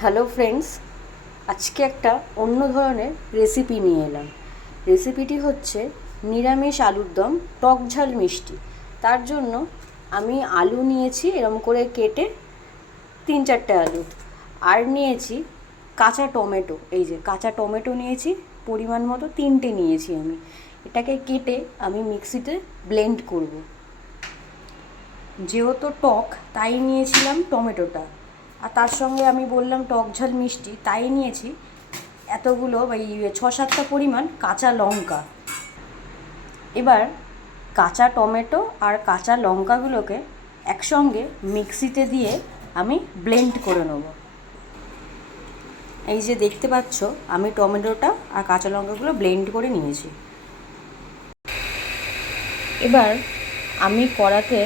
Hello friends আজকে একটা অন্য ধরনের রেসিপি নিয়ে এলাম। রেসিপিটি হচ্ছে নিরামিষ আলুর দম, টক ঝাল মিষ্টি। তার জন্য আমি আলু নিয়েছি, এরম করে কেটে তিন চারটে আলু। আর নিয়েছি কাঁচা টমেটো। এই যে কাঁচা টমেটো নিয়েছি, পরিমাণ মতো তিনটে নিয়েছি আমি। এটাকে কেটে আমি মিক্সিতে ব্লেন্ড করব। যেহেতু টক, তাই নিয়েছিলাম টমেটোটা। আর তার সঙ্গে আমি বললাম টক ঝাল মিষ্টি, তাই নিয়েছি এতগুলো এই ছ সাতটা পরিমাণ কাঁচা লঙ্কা। এবার কাঁচা টমেটো আর কাঁচা লঙ্কাগুলোকে একসঙ্গে মিক্সিতে দিয়ে আমি ব্লেন্ড করে নেব। এই যে দেখতে পাচ্ছ, আমি টমেটোটা আর কাঁচা লঙ্কাগুলো ব্লেন্ড করে নিয়েছি। এবার আমি কড়াতে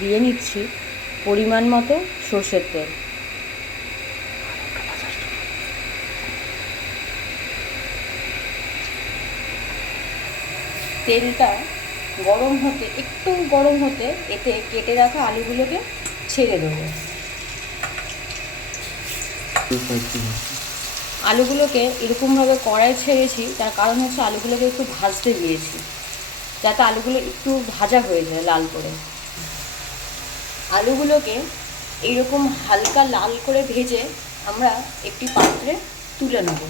দিয়ে নিচ্ছি পরিমাণ মতো সর্ষের তেল। তেলটা গরম হতে, একটু গরম হতে এতে কেটে রাখা আলুগুলোকে ছেড়ে দেবো। আলুগুলোকে এরকমভাবে কড়াই ছেড়েছি, তার কারণ হচ্ছে আলুগুলোকে একটু ভাজতে দিয়েছি, যাতে আলুগুলো একটু ভাজা হয়ে যায় লাল করে। আলুগুলোকে এইরকম হালকা লাল করে ভেজে আমরা একটি পাত্রে তুলে নেব।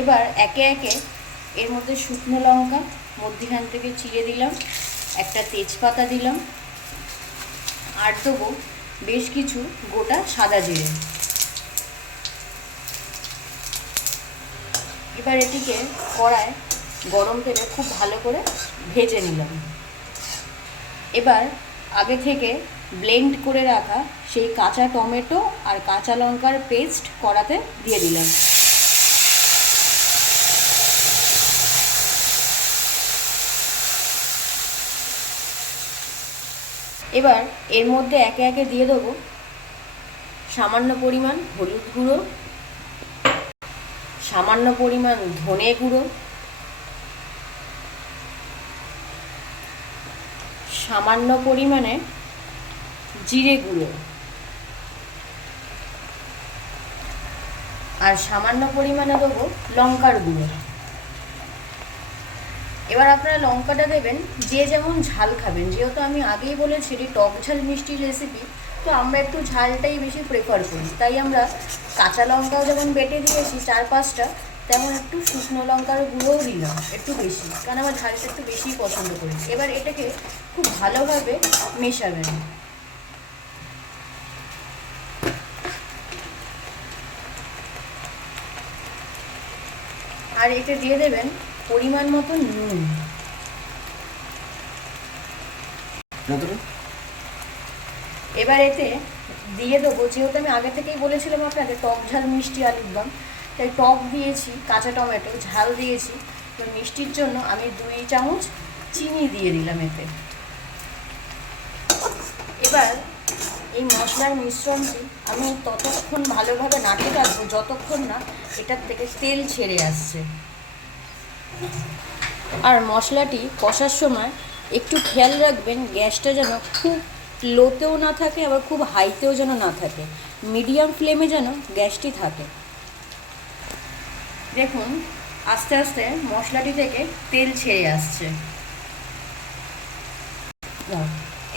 এবার একে একে এর মধ্যে শুকনো লঙ্কা, মধ্যখান থেকে চিড়ে দিলাম, একটা তেজপাতা দিলাম, আর দেবো বেশ কিছু গোটা সাদা জিরে। এবার এটিকে কড়ায় গরম তেলে খুব ভালো করে ভেজে নিলাম। এবার আগে থেকে ব্লেন্ড করে রাখা সেই কাঁচা টমেটো আর কাঁচা লঙ্কার পেস্ট কড়াতে দিয়ে দিলাম। এবার এর মধ্যে একে একে দিয়ে দেবো। সামান্য পরিমাণ হলুদ গুঁড়ো, সামান্য পরিমাণ ধনে গুঁড়ো, সামান্য পরিমাণে জিরে গুঁড়ো আর সামান্য পরিমাণে দেবো লঙ্কার গুঁড়ো। এবার আপনারা লঙ্কাটা দেবেন, যে যেমন ঝাল খাবেন। যেহেতু আমি আগেই বলেছি এটি টক ঝাল মিষ্টির রেসিপি তো আমরা একটু ঝালটাই বেশি প্রেফার করি। তাই আমরা কাঁচা লঙ্কাও যেমন বেটে দিয়েছি চার পাঁচটা, তেমন একটু শুকনো লঙ্কার গুঁড়োও দিলাম, একটু বেশি, কারণ আমার ঝালটা একটু বেশিই পছন্দ করি এবার এটাকে খুব ভালোভাবে মেশাবেন। আর এতে দিয়ে দেবেন পরিমাণ মতো নুন। এবার এতে দিয়ে দেবো। যেহেতু আমি আগে থেকেই বলেছিলাম আপনাকে টক ঝাল মিষ্টি আলুর দম তাই টক দিয়েছি কাঁচা টমেটো ঝাল দিয়েছি। তো মিষ্টির জন্য আমি দুই চামচ চিনি দিয়ে দিলাম এতে। এবার এই মশলার মিশ্রণটি আমি ততক্ষণ ভালোভাবে নাড়তে থাকব যতক্ষণ না এটার থেকে তেল ছেড়ে আসছে। আর মশলাটি কষার সময় একটু খেয়াল রাখবেন, গ্যাসটা যেন খুব লোতেও না থাকে, আবার খুব হাইতেও যেন না থাকে। মিডিয়াম ফ্লেমে যেন গ্যাসটি থাকে। দেখুন, আস্তে আস্তে মশলাটি থেকে তেল ছেড়ে আসছে।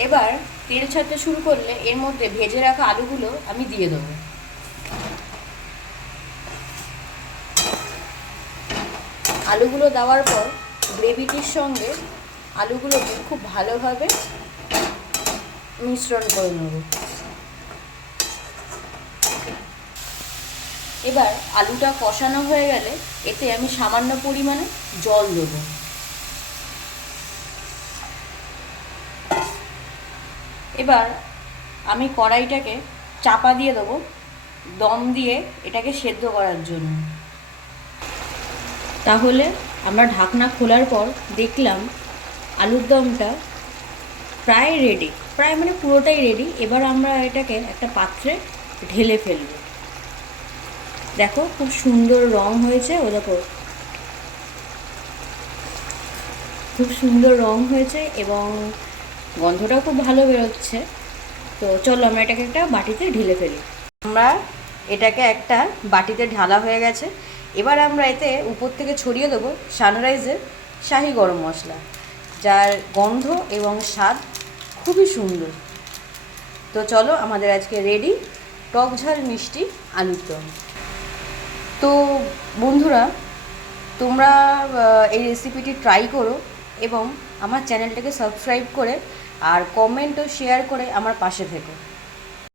এবার তেল ছাড়তে শুরু করলে এর মধ্যে ভেজে রাখা আলুগুলো আমি দিয়ে দেবো। আলুগুলো দেওয়ার পর গ্রেভিটির সঙ্গে আলুগুলোকে খুব ভালোভাবে মিশ্রণ করে নেব। এবার আলুটা কষানো হয়ে গেলে এতে আমি সামান্য পরিমাণে জল দেব। এবার আমি কড়াইটাকে চাপা দিয়ে দেবো, দম দিয়ে এটাকে সেদ্ধ করার জন্য। তাহলে আমরা ঢাকনা খোলার পর দেখলাম আলুর দমটা প্রায় রেডি প্রায় মানে পুরোটাই রেডি এবার আমরা এটাকে একটা পাত্রে ঢেলে ফেলব। দেখো খুব সুন্দর রং হয়েছে, ও দেখো। খুব সুন্দর রং হয়েছে এবং গন্ধটাও খুব ভালো বেরোচ্ছে। তো চলো আমরা এটাকে একটা বাটিতে ঢেলে ফেলি। আমরা এটাকে একটা বাটিতে ঢালা হয়ে গেছে। এবার আমরা এতে উপর থেকে ছড়িয়ে দেবো সানরাইজের শাহি গরম মশলা, যার গন্ধ এবং স্বাদ খুবই সুন্দর। তো চলো আমাদের আজকে রেডি টক ঝাল মিষ্টি আলুর দম। তো বন্ধুরা, তোমরা এই রেসিপিটি ট্রাই করো এবং আমার চ্যানেলটাকে সাবস্ক্রাইব করে আর কমেন্ট ও শেয়ার করে আমার পাশে থেকো।